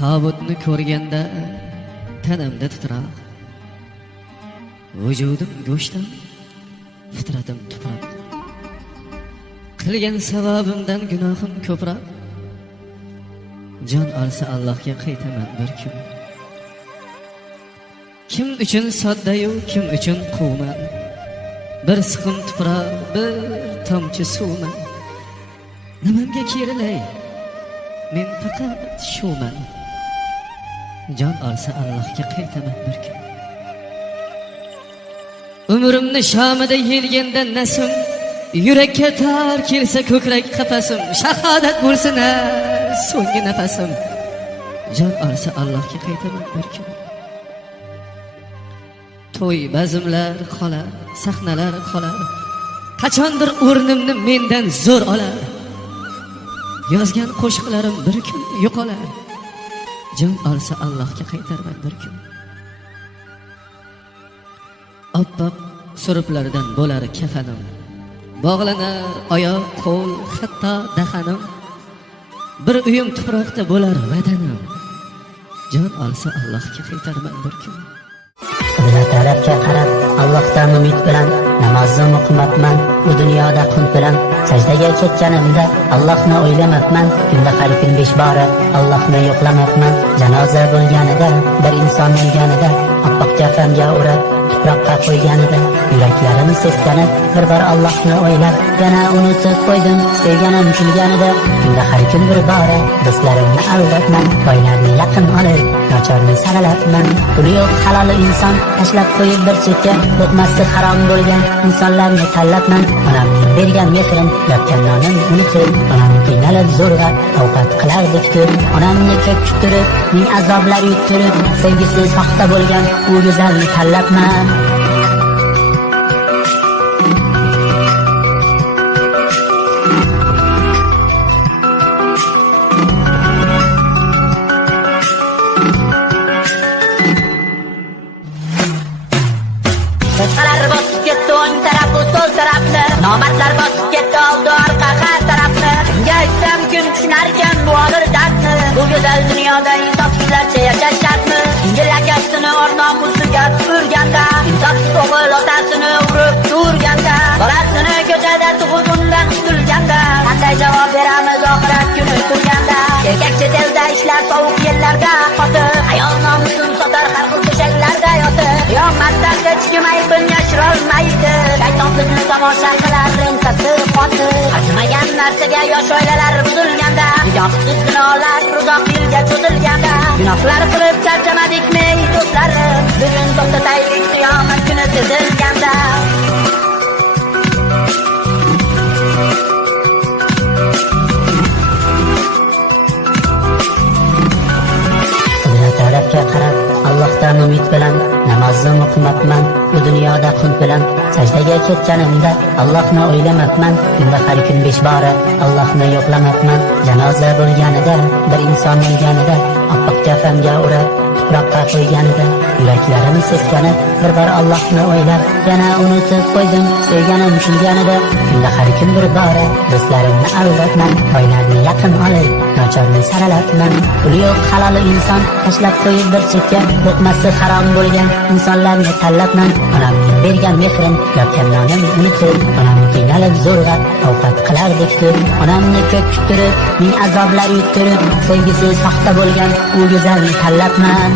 Tobutni ko'rganda tanamda titroq, vujudim go'shtim, fitratim tuproq. Qilgan savobimdan gunohim ko'proq, jon olsa Allohga qaytaman bir kun. Kim uchun soddayu kim uchun quvman, bir siqim tuproq, bir tomchi suvman. Nimamga kerilay, men faqat shuman. Jon olsa Allohga qaytaman bir kun. Umrimni shomida yelganda nasim, yurakka tor kelsa ko'krak qafasim, shahodat bo'lsin so'nggi nafasim. Jon olsa Allohga qaytaman bir kun. To'y bazmlar qolar, sahnalar qolar, qachondir o'rnimni mendan zo'r olar. Yozgan qo'shiqlarim bir kun yo'qolar. Jon olsa Allohga qaytarman bir kun. Oppoq suruplardan bo'lar kafanim, bog'lanar oyoq, qo'l, hatto dahanim. Bir uyim tuproqda bo'lar vatanim. Jon olsa Allohga qaytarman bir kun. Qibla tarafga qarab Allohdan umid bilan namozim o'qimabman, bu dunyoda qunt bilan sajdaga ketganimda Allohni o'ylamabman. Kunda har kun 5 bora Allohni yo'qlamabman. Janoza bo'lganida, bir inson o'lganida, oppoq kafanga o'rab tuproqqa qo'yganida, yuraklarim seskanib bir bor Allohni o'ylab yana unutib qo'ydim sevganim kulganida. Kunda har kun bir bora do'stlarimni aldatman, boylarni yaqin olib nochorni saralabman. Puli yo'q halol inson tashlab qo'yib bir chetga, luqmasi harom bo'lgan insonlarni tanlabman. Onamning bergan mehrin yotgan nonim unutib, onam qiynalib zo'rg'a ovqat qilardi ko'p. Onamni ko'p kuttirib, ming azoblar yuttirib, sevgisi soxta bo'lgan u go'zalni tanlabman. Boshqalar bosib ketdi o'ng taraf u so'l tarafni, nomardlar bosib ketdi oldi orqa har tarafni. Unga aytsam kun tushunarkan bu og'ir dardni, bu go'zal dunyoda insofsizlarcha yashash shartmi? Singil akasini or nomusiga tupurganda, insofsiz o'g'il otasini urib turganda, bolasini ko'chada tug'ib undan qutulganda, qanday javob beramiz oxirat kuni turganda? Erkak chet elda ishlar sovuq yillarda qotib, ayol nomusin sotar har xil to'shaklarda yotib, qiyomatdan hech kim aybini yashirolmaydi. Shayton bizni tomosha qilar ensasi qotib, arzimagan narsaga yosh oilalar buzilganda, nigohsiz zinolar uzoq yilga cho'zilganda, gunohlar qilib charchamadikmi ey do'stlarim, bugun to'xtataylik qiyomat kuni sezilganda. Qibla tarafga qarab Allohdan umid bilan namozim o'qimabman, bu dunyoda qunt bilan sajdaga ketganimda Allohni o'ylamabman. Kunda har kun 5 bora Allohni yo'qlamabman. Janoza bo'lganida, bir inson o'lganida, oppoq kafanga o'rab tuproqqa qo'yganida, yuraklarim seskanib bir bor Allohni o'ylab yana unutib qo'ydim sevganim kulganida. Kunda har kun bir bora do'stlarimni aldatman, boylarni yaqin olib nochorni saralabman. Puli yo'q halol inson tashlab qo'yib bir chetga, luqmasi harom bo'lgan insonlarni tanlabman. Onamning bergan mehrin yotgan nonim unutib, onam qiynalib zo'rg'a ovqat qilardi ko'p. Onamni ko'p kuttirib, ming azoblar yuttirib, sevgisi soxta bo'lgan u go'zalni tanlabman.